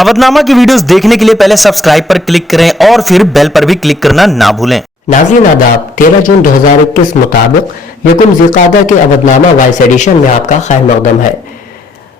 अवधनामा की वीडियोस देखने के लिए पहले सब्सक्राइब पर क्लिक करें और फिर बेल पर भी क्लिक करना ना भूलें। नाज़रीन आदाब, 13 जून 2021 मुताबिक यकुम ज़िक़ादा के अवधनामा वॉइस एडिशन में आपका खैर मक़दम है।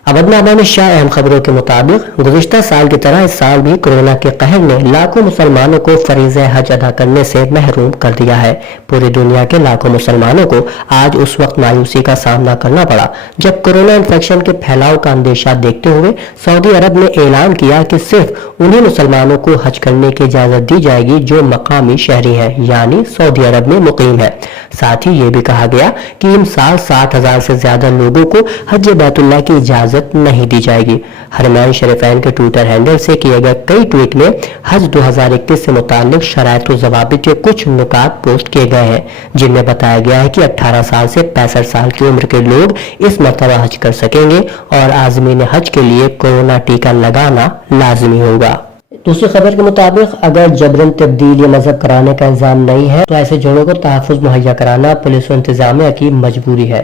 अवधनामा में शाह अहम खबरों के मुताबिक गुज़िश्ता साल की तरह इस साल भी कोरोना के कहर ने लाखों मुसलमानों को फरीज़े हज अदा करने से महरूम कर दिया है। पूरी दुनिया के लाखों मुसलमानों को आज उस वक्त मायूसी का सामना करना पड़ा जब कोरोना इन्फेक्शन के फैलाव का अंदेशा देखते हुए सऊदी अरब ने ऐलान किया कि सिर्फ उन्हीं मुसलमानों को हज करने की इजाज़त दी जाएगी जो मकामी शहरी हैं, यानी सऊदी अरब में मुकीम है। साथ ही ये भी कहा गया कि इन साल 60,000 से ज्यादा लोगों को हज बैतुल्लाह की इजाजत नहीं दी जाएगी। हरमैन शरीफैन के ट्विटर हैंडल से किए गए कई ट्वीट में हज 2021 से मुताल्लिक शराइत व ज़वाबित के कुछ नुकात पोस्ट किए गए हैं, जिनमें बताया गया है कि 18 साल से 65 साल की उम्र के लोग इस मरतबा हज कर सकेंगे और आज़मीन हज के लिए कोरोना टीका लगाना लाजमी होगा। दूसरी खबर के मुताबिक अगर जबरन तब्दील या मजहब कराने का इंतजाम नहीं है तो ऐसे जोड़ों को तहफ़्फ़ुज़ मुहैया कराना पुलिस व इंतजामिया की मजबूरी है।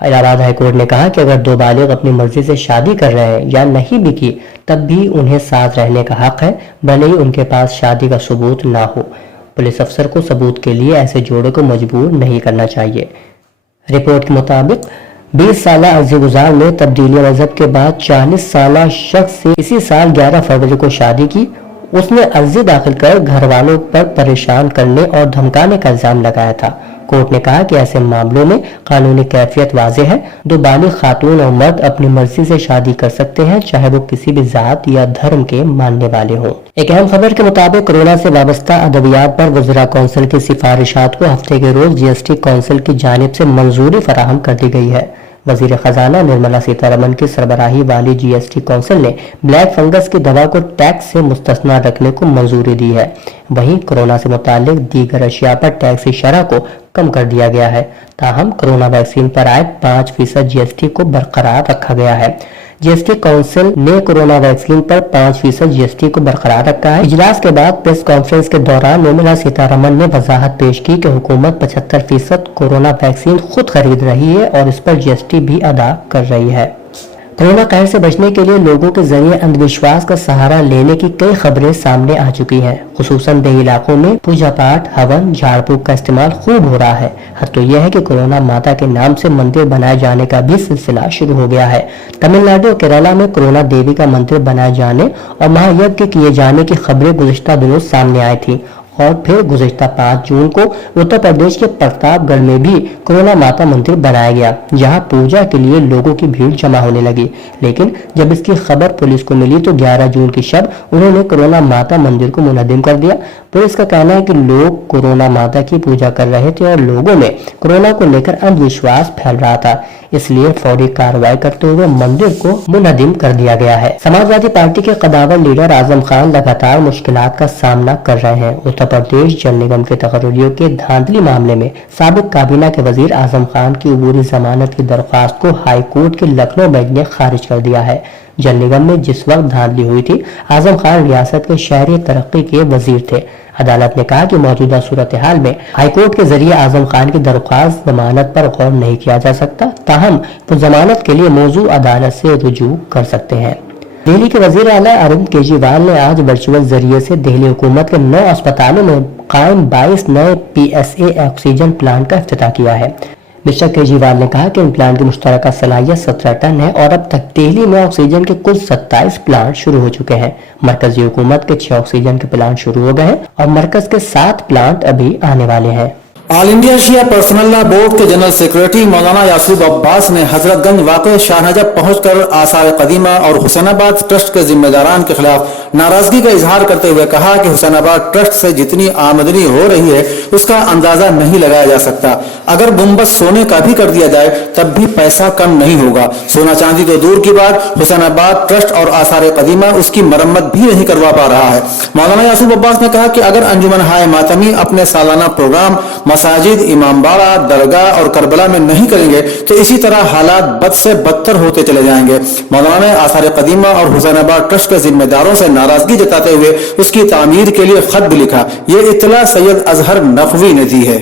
इलाहाबाद हाई कोर्ट ने कहा कि अगर दो बालिग अपनी मर्जी से शादी कर रहे हैं या नहीं भी की तब भी उन्हें साथ रहने का हक है, भले ही उनके पास शादी का सबूत ना हो। पुलिस अफसर को सबूत के लिए ऐसे जोड़ों को मजबूर नहीं करना चाहिए। रिपोर्ट के मुताबिक 20 साल अर्जी गुजार ने तब्दीली मजहब के बाद 40 साल शख्स से इसी साल 11 फरवरी को शादी की। उसने अर्जी दाखिल कर घर वालों पर परेशान करने और धमकाने का इल्जाम लगाया था। कोर्ट ने कहा कि ऐसे मामलों में कानूनी कैफियत वाज़ेह है। दो बालिग खातून और मर्द अपनी मर्जी से शादी कर सकते हैं, चाहे वो किसी भी जात या धर्म के मानने वाले हों। एक अहम खबर के मुताबिक कोरोना से वाबस्ता अदवियात पर वज़रा कौंसिल की सिफारिशात को हफ्ते के रोज जीएसटी कौंसिल की जानिब से मंजूरी फराहम कर दी गई है। वजीर खजाना निर्मला सीतारमन की सरबराही वाली जीएसटी कौंसिल ने ब्लैक फंगस की दवा को टैक्स से मुस्तस्ना रखने को मंजूरी दी है। वहीं कोरोना से मुतालिक दीगर अशिया पर टैक्स की शरह को कम कर दिया गया है। ताहम कोरोना वैक्सीन पर आए 5% जीएसटी को बरकरार रखा गया है। जीएसटी कौंसिल ने कोरोना वैक्सीन पर 5% जीएसटी को बरकरार रखा है। इजलास के बाद प्रेस कॉन्फ्रेंस के दौरान निर्मला सीतारमन ने वजाहत पेश की कि हुकूमत 75% कोरोना वैक्सीन खुद खरीद रही है और इस पर जीएसटी भी अदा कर रही है। कोरोना कहर से बचने के लिए लोगों के जरिए अंधविश्वास का सहारा लेने की कई खबरें सामने आ चुकी हैं। खुसूसन देही इलाकों में पूजा पाठ, हवन, झाड़ फूक का इस्तेमाल खूब हो रहा है। हद तो यह है कि कोरोना माता के नाम से मंदिर बनाए जाने का भी सिलसिला शुरू हो गया है। तमिलनाडु और केरला में कोरोना देवी का मंदिर बनाए जाने और महायज्ञ किए जाने की खबरें गुज़िश्ता दिनों सामने आई थी और फिर गुज़िश्ता 5 जून को उत्तर प्रदेश के प्रतापगढ़ में भी कोरोना माता मंदिर बनाया गया, जहां पूजा के लिए लोगों की भीड़ जमा होने लगी। लेकिन जब इसकी खबर पुलिस को मिली तो 11 जून की शब उन्होंने कोरोना माता मंदिर को मुनहदिम कर दिया। पुलिस का कहना है कि लोग कोरोना माता की पूजा कर रहे थे और लोगों में कोरोना को लेकर अंधविश्वास फैल रहा था, इसलिए फौरी कार्रवाई करते हुए मंदिर को मुनहदिम कर दिया गया है। समाजवादी पार्टी के कदावर लीडर आजम खान लगातार मुश्किलात का सामना कर रहे हैं। उत्तर प्रदेश जल निगम के तकर्रियों के धांधली मामले में साबिक काबीना के वजीर आजम खान की अबूरी जमानत की दरख्वास्त को हाई कोर्ट के लखनऊ बेंच ने खारिज कर दिया है। जल निगम में जिस वक्त धांधली हुई थी, आजम खान रियासत के शहरी तरक्की के वजीर थे। अदालत ने कहा कि मौजूदा सूरत हाल में हाईकोर्ट के जरिए आजम खान की दरख्वास्त जमानत पर गौर नहीं किया जा सकता, ताहम वो जमानत के लिए मौजू अदालत से रुजू कर सकते हैं। दिल्ली के वजीर आला अरविंद केजरीवाल ने आज वर्चुअल जरिए से दिल्ली हुकूमत के 9 अस्पतालों में कायम 22 नए PSA ऑक्सीजन प्लांट का इफ्तिताह किया है। मिस्टर केजरीवाल ने कहा कि इन प्लांट की मुश्तरका सलाहियत 17 टन है और अब तक दिल्ली में ऑक्सीजन के कुल 27 प्लांट शुरू हो चुके हैं। मरकजी हुकूमत के 6 ऑक्सीजन के प्लांट शुरू हो गए हैं और मरकज के 7 प्लांट अभी आने वाले हैं। ऑल इंडिया शिया पर्सनल लॉ बोर्ड के जनरल सेक्रेटरी मौलाना यासूब अब्बास ने हजरतगंज वाक़ शाहनजब पहुंचकर आसार कदीमा और हुसैनाबाद ट्रस्ट के जिम्मेदारान के खिलाफ नाराजगी का इजहार करते हुए कहा कि हुसैनाबाद ट्रस्ट से जितनी आमदनी हो रही है उसका अंदाजा नहीं लगाया जा सकता। अगर गुंबद सोने का भी कर दिया जाए तब भी पैसा कम नहीं होगा। सोना चांदी तो दूर की बात, हुसैनाबाद ट्रस्ट और आसार कदीमा उसकी मरम्मत भी नहीं करवा पा रहा है। मौलाना यासूब अब्बास ने कहा कि अगर अंजुमन हाय मातमी अपने सालाना प्रोग्राम मसाजिद, इमामबाड़ा, दरगाह और करबला में नहीं करेंगे तो इसी तरह हालात बद से बदतर होते चले जाएंगे। मौलाना ने आसार कदीमा और हुसैनाबाद ट्रस्ट के जिम्मेदारों से नाराजगी जताते हुए उसकी तामीर के लिए खत भी लिखा। ये इत्तला सैयद अजहर नकवी ने दी है।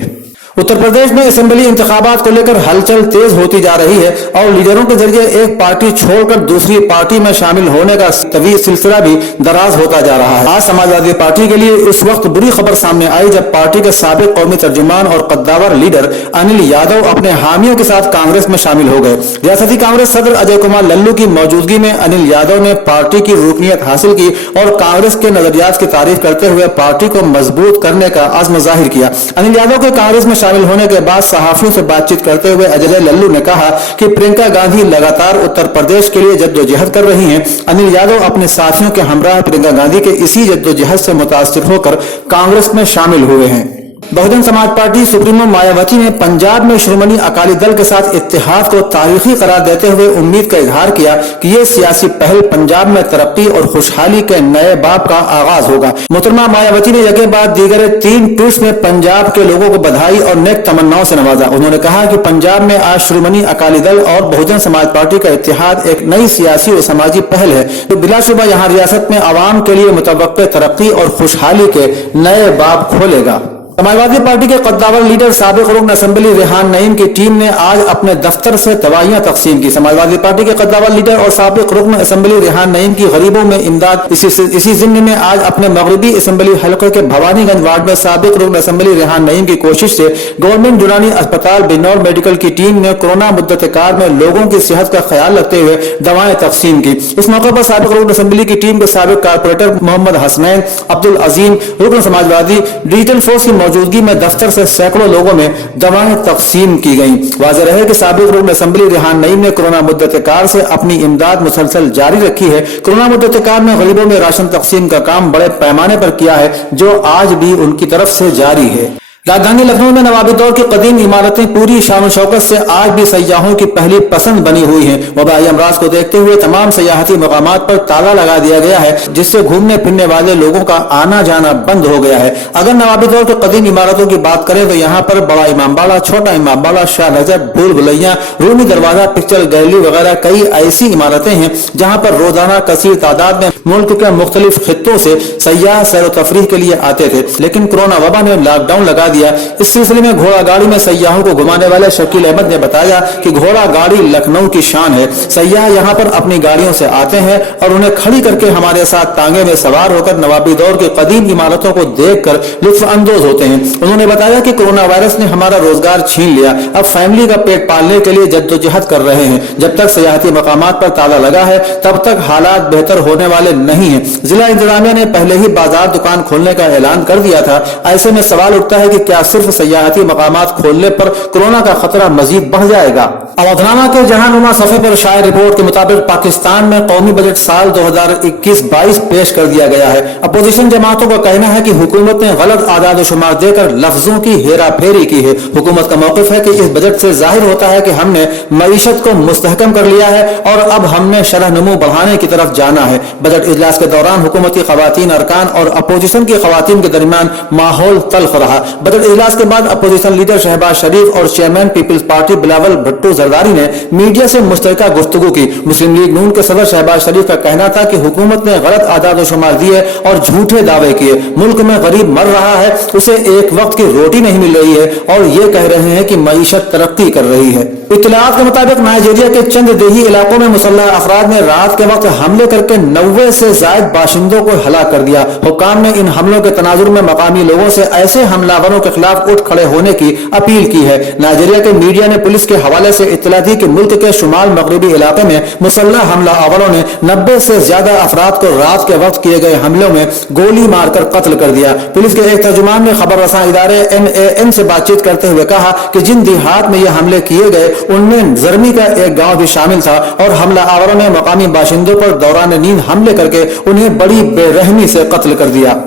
उत्तर प्रदेश में असेंबली इंतखाबात को लेकर हलचल तेज होती जा रही है और लीडरों के जरिए एक पार्टी छोड़कर दूसरी पार्टी में शामिल होने का तवील सिलसिला भी दराज होता जा रहा है। आज समाजवादी पार्टी के लिए इस वक्त बुरी खबर सामने आई जब पार्टी के साबिक कौमी तर्जुमान और कद्दावर लीडर अनिल यादव अपने हामियों के साथ कांग्रेस में शामिल हो गए। रियासती कांग्रेस सदर अजय कुमार लल्लू की मौजूदगी में अनिल यादव ने पार्टी की रुकनियत हासिल की और कांग्रेस के नजरियात की तारीफ करते हुए पार्टी को मजबूत करने का अज़्म जाहिर किया। अनिल यादव के कांग्रेस में शामिल होने के बाद सहाफियों से बातचीत करते हुए अजय लल्लू ने कहा कि प्रियंका गांधी लगातार उत्तर प्रदेश के लिए जद्दोजहद कर रही हैं। अनिल यादव अपने साथियों के हमराह प्रियंका गांधी के इसी जद्दोजहद से मुतासिर होकर कांग्रेस में शामिल हुए हैं। बहुजन समाज पार्टी सुप्रीमो मायावती ने पंजाब में श्रोमणी अकाली दल के साथ इत्तेहाद को तारीखी करार देते हुए उम्मीद का इजहार किया कि ये सियासी पहल पंजाब में तरक्की और खुशहाली के नए बाब का आगाज होगा। मोहतरमा मायावती ने यके बाद दीगर 3 ट्वीट्स में पंजाब के लोगों को बधाई और नेक तमन्नाओं से नवाजा। उन्होंने कहा कि पंजाब में आज श्रोमणी अकाली दल और बहुजन समाज पार्टी का इत्तेहाद एक नई सियासी और समाजी पहल है जो बिलाशुबा यहाँ रियासत में आवाम के लिए मुतवक्के तरक्की और खुशहाली के नए बाब खोलेगा। समाजवादी पार्टी के कद्दावर लीडर साबिक रुकन असेंबली रेहान नईम की टीम ने आज अपने दफ्तर से दवाइयां तकसीम की। समाजवादी पार्टी के कद्दावर लीडर और साबिक रुकन असेंबली रेहान नईम की गरीबों में इमदाद इसी ज़िम्न में आज अपने मगरबी असेंबली हलके के भवानीगंज वार्ड में साबिक रुकन असेंबली रेहान नईम की कोशिश से गवर्नमेंट जुरानी अस्पताल बिजनौर मेडिकल की टीम ने कोरोना मुद्दत कार में लोगों की सेहत का ख्याल रखते हुए दवाएं तकसीम की। इस मौके पर साबिक रुकन असेंबली की टीम के साबिक कारपोरेटर मोहम्मद हसनैन अब्दुल अजीम रुकन समाजवादी डिजिटल फोर्स की मौजूदगी में दफ्तर से सैकड़ों लोगों में दवाएं तकसीम की गईं। वाज़ेह रहे कि साबिक रुकन असेंबली रेहान नईम ने कोरोना मुद्दत कार से अपनी इमदाद मुसलसल जारी रखी है। कोरोना मुद्दत कार में गरीबों में राशन तकसीम का काम बड़े पैमाने पर किया है जो आज भी उनकी तरफ से जारी है। राजधानी लखनऊ में नवाबी दौर की कदीम इमारतें पूरी शान शौकत से आज भी सयाहों की पहली पसंद बनी हुई हैं। वबाई अमराज को देखते हुए तमाम सयाहती मकामात पर ताला लगा दिया गया है जिससे घूमने फिरने वाले लोगों का आना जाना बंद हो गया है। अगर नवाबी दौर की कदीम इमारतों की बात करें तो यहाँ पर बड़ा इमामबाड़ा, छोटा इमामबाड़ा, शाह नजफ, भूल भुलैया, रूमी दरवाजा, पिक्चर गैलरी वगैरह कई ऐसी इमारतें हैं जहाँ पर रोजाना कसीर तादाद में मुल्क के मुख्तलिफ खित्तों से सयाह सैर तफरीह के लिए आते थे, लेकिन कोरोना वबा ने लॉकडाउन लगा दिया। इस सिलसिले में घोड़ा गाड़ी में सयाहों को घुमाने वाले शकील अहमद ने बताया कि घोड़ा गाड़ी लखनऊ की शान है। सयाह यहाँ पर अपनी गाड़ियों से आते हैं और उन्हें खड़ी करके हमारे साथ तांगे में सवार होकर नवाबी दौर की कदीम इमारतों को देखकर लुत्फ अंदोज होते हैं। उन्होंने बताया कि कोरोना वायरस ने हमारा रोजगार छीन लिया, अब फैमिली का पेट पालने के लिए जद्दोजहद कर रहे हैं। जब तक सयाहती मकामात पर ताला लगा है तब तक हालात बेहतर होने वाले नहीं है। जिला इंतजामिया ने पहले ही बाजार दुकान खोलने का ऐलान कर दिया था। ऐसे में सवाल उठता है कि क्या सिर्फ सयाहती मकामात खोलने पर कोरोना का खतरा मजीद बढ़ जाएगा। अवधनामा के जहानुमा सफे पर शाये रिपोर्ट के मुताबिक पाकिस्तान में कौमी बजट साल 2021-22 पेश कर दिया गया है। अपोजिशन जमातों का कहना है कि हुकूमत ने गलत आदाद शुमार देकर लफ्जों की हेरा फेरी की है। हुकूमत का मौक़िफ़ है कि इस बजट से जाहिर होता है कि हमने मईशत को मुस्तहकम कर लिया है और अब हमने शरह नमू बढ़ाने की तरफ जाना है। बजट इजलास के दौरान हुकूमती खवातीन अरकान और अपोजिशन की खवातीन के दरमियान माहौल तल्ख रहा। बजट इजलास के बाद अपोजिशन लीडर शहबाज शरीफ और chairman People's Party Bilawal Bhutto Zardari ने मीडिया से मुश्तरका गुफ्तगू की। मुस्लिम लीग नून के सदर शहबाज शरीफ का कहना था कि हुकूमत ने गलत आदाद शुमार दिए और झूठे दावे किए। मुल्क में गरीब मर रहा है, उसे एक वक्त की रोटी नहीं मिल रही है और ये कह रहे हैं कि मईशत तरक्की कर रही है। इत्तलात के मुताबिक नाइजीरिया के चंद देही इलाकों में मुसल्लह अफराद ने रात के वक्त हमले करके 90 से जायद बाशिंदों को हलाक कर दिया। हुक्काम ने इन हमलों के तनाजुर में मकामी लोगों से ऐसे हमलावरों के खिलाफ उठ खड़े होने की अपील की है। नाइजीरिया के मीडिया ने पुलिस के हवाले से इत्तला दी कि मुल्क के शुमाल मगरबी इलाके में मुसल्लह हमलावरों ने 90 से ज्यादा अफराद को रात के वक्त किए गए हमलों में गोली मारकर कत्ल कर दिया। पुलिस के एक तर्जुमान ने खबर रसां इदारे NAN से बातचीत करते हुए कहा कि जिन देहात में यह हमले किए गए उनमें जर्मी का एक गांव भी शामिल था और हमलावरों ने मकामी बाशिंदों पर दौरान नींद हमले करके उन्हें बड़ी बेरहमी से कत्ल कर दिया।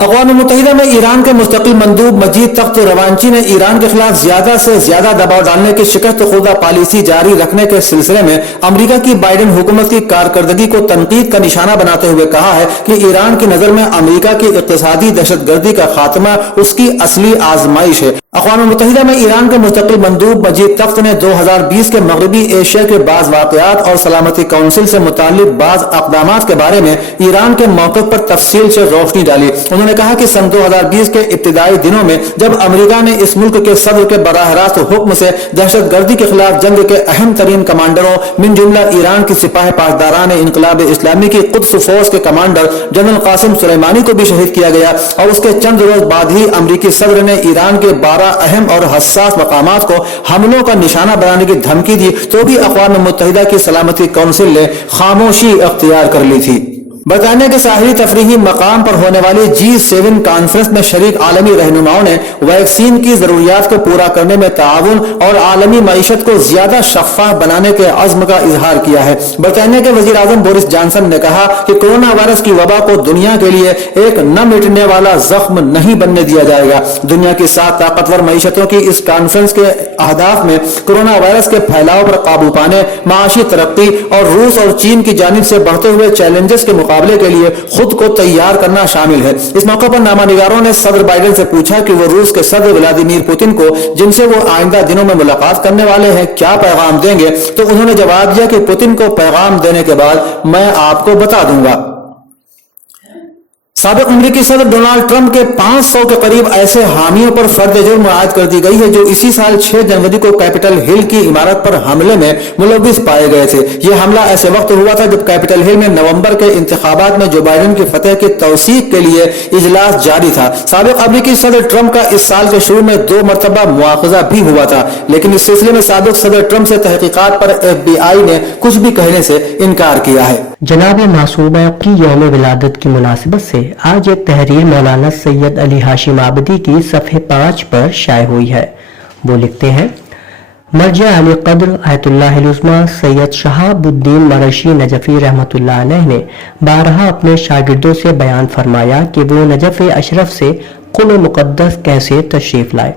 अक़वाम मुत्तहिदा में ईरान के मुस्तकिल मंदूब मजीद तख्त रवांची ने ईरान के खिलाफ ज्यादा से ज्यादा दबाव डालने की शिकस्त खुर्दा पॉलिसी जारी रखने के सिलसिले में अमेरिका की बाइडेन हुकूमत की कारकर्दगी को तनकीद का निशाना बनाते हुए कहा है कि ईरान की नजर में अमेरिका की इक़्तिसादी दहशतगर्दी का खात्मा उसकी असली आजमाइश है। اقوام متحدہ میں ایران کے مستقل مندوب مجید تخت نے 2020 کے مغربی ایشیا کے بعض واقعات اور سلامتی کونسل سے متعلق بعض اقدامات کے بارے میں ایران کے موقف پر تفصیل سے روشنی ڈالی۔ انہوں نے کہا کہ سن 2020 کے ابتدائی دنوں میں جب امریکہ نے اس ملک کے صدر کے براہ راست حکم سے دہشت گردی کے خلاف جنگ کے اہم ترین کمانڈروں من جملہ ایران کی سپاہ پاسداران انقلاب اسلامی کی قدس فورس کے کمانڈر جنرل قاسم سلیمانی کو بھی شہید کیا گیا، اور اس کے چند روز بعد ہی امریکی صدر نے ایران کے 12 اہم اور حساس مقامات کو حملوں کا نشانہ بنانے کی دھمکی دی، تو بھی اقوام متحدہ کی سلامتی کونسل نے خاموشی اختیار کر لی تھی۔ برطانیہ کے ساحلی تفریحی مقام پر ہونے والی G7 کانفرنس میں شریک عالمی رہنماؤں نے ویکسین کی ضروریات کو پورا کرنے میں تعاون اور عالمی معیشت کو زیادہ شفاف بنانے کے عزم کا اظہار کیا ہے۔ برطانیہ کے وزیر اعظم بورس جانسن نے کہا کہ کورونا وائرس کی وبا کو دنیا کے لیے ایک نہ مٹنے والا زخم نہیں بننے دیا جائے گا۔ دنیا کی 7 طاقتور معیشتوں کی اس کانفرنس کے اہداف میں کورونا وائرس کے پھیلاؤ پر قابو پانے، معاشی ترقی اور روس اور چین کی جانب سے بڑھتے ہوئے چیلنجز کے مقابلے کے لیے خود کو تیار کرنا شامل ہے۔ اس موقع پر نامہ نگاروں نے صدر بائیڈن سے پوچھا کہ وہ روس کے صدر ولادیمیر پوتن کو، جن سے وہ آئندہ دنوں میں ملاقات کرنے والے ہیں، کیا پیغام دیں گے، تو انہوں نے جواب دیا کہ پوتن کو پیغام دینے کے بعد میں آپ کو بتا دوں گا۔ سابق امریکی صدر ڈونلڈ ٹرمپ کے 500 کے قریب ایسے حامیوں پر فرد جرم عائد کر دی گئی ہے جو اسی سال 6 جنوری کو کیپٹل ہل کی عمارت پر حملے میں ملوث پائے گئے تھے۔ یہ حملہ ایسے وقت ہوا تھا جب کیپٹل ہل میں نومبر کے انتخابات میں جو بائیڈن کی فتح کی توثیق کے لیے اجلاس جاری تھا۔ سابق امریکی صدر ٹرمپ کا اس سال کے شروع میں 2 مرتبہ مواخذہ بھی ہوا تھا، لیکن اس سلسلے میں سابق صدر ٹرمپ سے تحقیقات پر FBI نے کچھ بھی کہنے سے انکار کیا ہے۔ جناب معصومہ کی یوم ولادت کی مناسبت سے آج ایک تحریر مولانا سید علی ہاشم عابدی کی صفحے 5 پر شائع ہوئی ہے۔ وہ لکھتے ہیں: مرجع علی قدر آیت اللہ العظمی سید شہاب الدین مرشی نجفی رحمۃ اللہ علیہ نے بارہا اپنے شاگردوں سے بیان فرمایا کہ وہ نجف اشرف سے قم مقدس کیسے تشریف لائے۔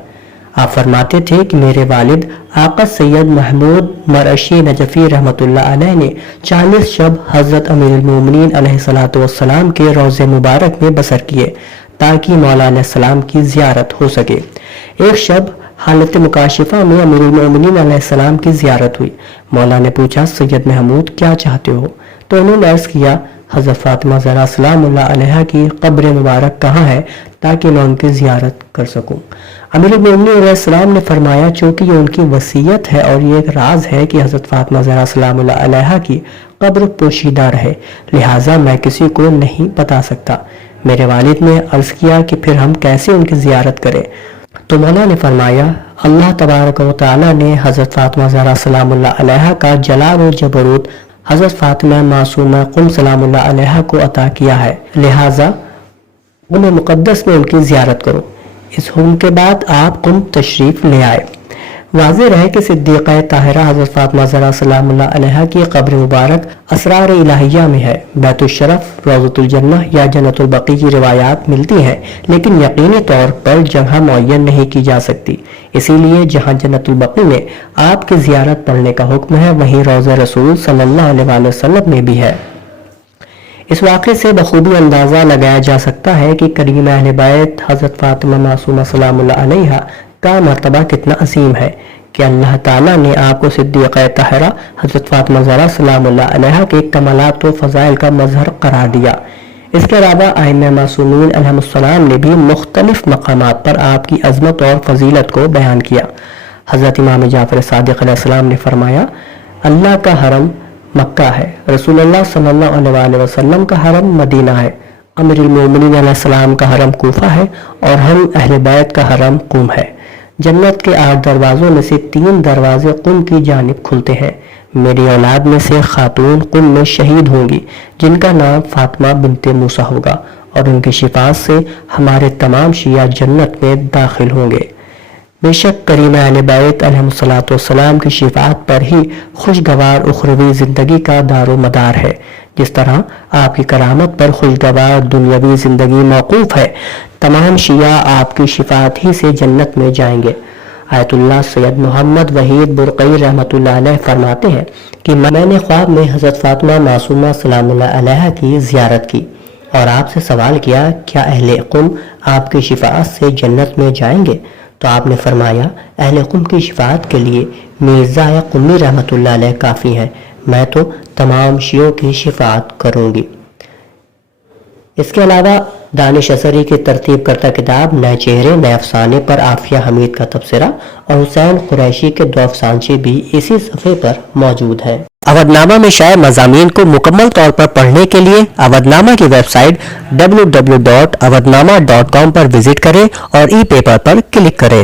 آپ فرماتے تھے کہ میرے والد آقا سید محمود مرشی نجفی رحمۃ اللہ علیہ نے 40 شب حضرت امیر المومنین علیہ الصلوۃ والسلام کے روضہ مبارک میں بسر کیے تاکہ مولا علیہ السلام کی زیارت ہو سکے۔ ایک شب حالت مکاشفہ میں امیر المومنین علیہ السلام کی زیارت ہوئی۔ مولا نے پوچھا، سید محمود کیا چاہتے ہو؟ تو انہوں نے عرض کیا، حضرت فاطمہ زہرا سلام اللہ علیہا کی قبر مبارک کہاں ہے تاکہ میں ان کی زیارت کر سکوں۔ امیر المومنین علیہ السلام نے فرمایا، چونکہ یہ ان کی وصیت ہے اور یہ ایک راز ہے کہ حضرت فاطمہ زہرا سلام اللہ علیہا کی قبر پوشیدہ رہے، لہٰذا میں کسی کو نہیں بتا سکتا۔ میرے والد نے عرض کیا کہ پھر ہم کیسے ان کی زیارت کریں؟ تو مولا نے فرمایا، اللہ تبارک و تعالی نے حضرت فاطمہ زہرا سلام اللہ علیہا کا جلال و جبروت حضرت فاطمہ معصومہ قم سلام اللہ علیہا کو عطا کیا ہے، لہٰذا قم مقدس میں ان کی زیارت کرو۔ اس حکم کے بعد آپ قم تشریف لے آئے۔ واضح رہے کہ صدیقہ طاہرہ حضرت فاطمہ زہرا سلام اللہ علیہا کی قبر مبارک اسرار الہیہ میں ہے۔ بیت الشرف، روضۃ الجنہ یا جنت البقیع کی روایات ملتی ہیں، لیکن یقینی طور پر جگہ معین نہیں کی جا سکتی۔ اسی لیے جہاں جنت البقیع میں آپ کی زیارت پڑھنے کا حکم ہے، وہیں روضہ رسول صلی اللہ علیہ وسلم میں بھی ہے۔ اس واقعے سے بخوبی اندازہ لگایا جا سکتا ہے کہ کریم اہل بیت حضرت فاطمہ معصومہ سلام اللہ علیہا کا مرتبہ کتنا عظیم ہے کہ اللہ تعالیٰ نے آپ کو صدیقہ طاہرہ حضرت فاطمہ زہرا سلام اللہ علیہا کے کمالات و فضائل کا مظہر قرار دیا۔ اس کے علاوہ ائمہ معصومین علیہم السلام نے بھی مختلف مقامات پر آپ کی عظمت اور فضیلت کو بیان کیا۔ حضرت امام جعفر صادق علیہ السلام نے فرمایا، اللہ کا حرم مکہ ہے، رسول اللہ صلی اللہ علیہ وآلہ وسلم کا حرم مدینہ ہے، امیر المومنین علیہ السلام کا حرم کوفہ ہے، اور ہم اہل بیت کا حرم قم ہے۔ جنت کے 8 دروازوں میں سے 3 دروازے قم کی جانب کھلتے ہیں۔ میری اولاد میں سے خاتون قم میں شہید ہوں گی جن کا نام فاطمہ بنت موسیٰ ہوگا، اور ان کی شفاعت سے ہمارے تمام شیعہ جنت میں داخل ہوں گے۔ بے شک کریم اہل بیت علیہم الصلوۃ والسلام کی شفاعت پر ہی خوشگوار اخروی زندگی کا دار و مدار ہے۔ جس طرح آپ کی کرامت پر خوشگوار دنیاوی زندگی موقوف ہے، تمام شیعہ آپ کی شفاعت ہی سے جنت میں جائیں گے۔ آیت اللہ سید محمد وحید برقعی رحمۃ اللہ علیہ فرماتے ہیں کہ میں نے خواب میں حضرت فاطمہ معصومہ سلام اللہ علیہا کی زیارت کی اور آپ سے سوال کیا، کیا اہل قم آپ کی شفاعت سے جنت میں جائیں گے؟ تو آپ نے فرمایا اہل قم کی شفاعت کے لیے مرزا قمی رحمۃ اللہ علیہ کافی ہیں، میں تو تمام شیعوں کی شفاعت کروں گی۔ اس کے علاوہ دانش اثری کی ترتیب کردہ کتاب نئے چہرے نئے افسانے پر عافیہ حمید کا تبصرہ اور حسین قریشی کے 2 افسانچے بھی اسی صفحے پر موجود ہیں۔ اودھ نامہ میں شائع مضامین کو مکمل طور پر پڑھنے کے لیے اودھ نامہ کی ویب سائٹ www.awadhnama.com پر وزٹ کریں اور ای پیپر پر کلک کریں۔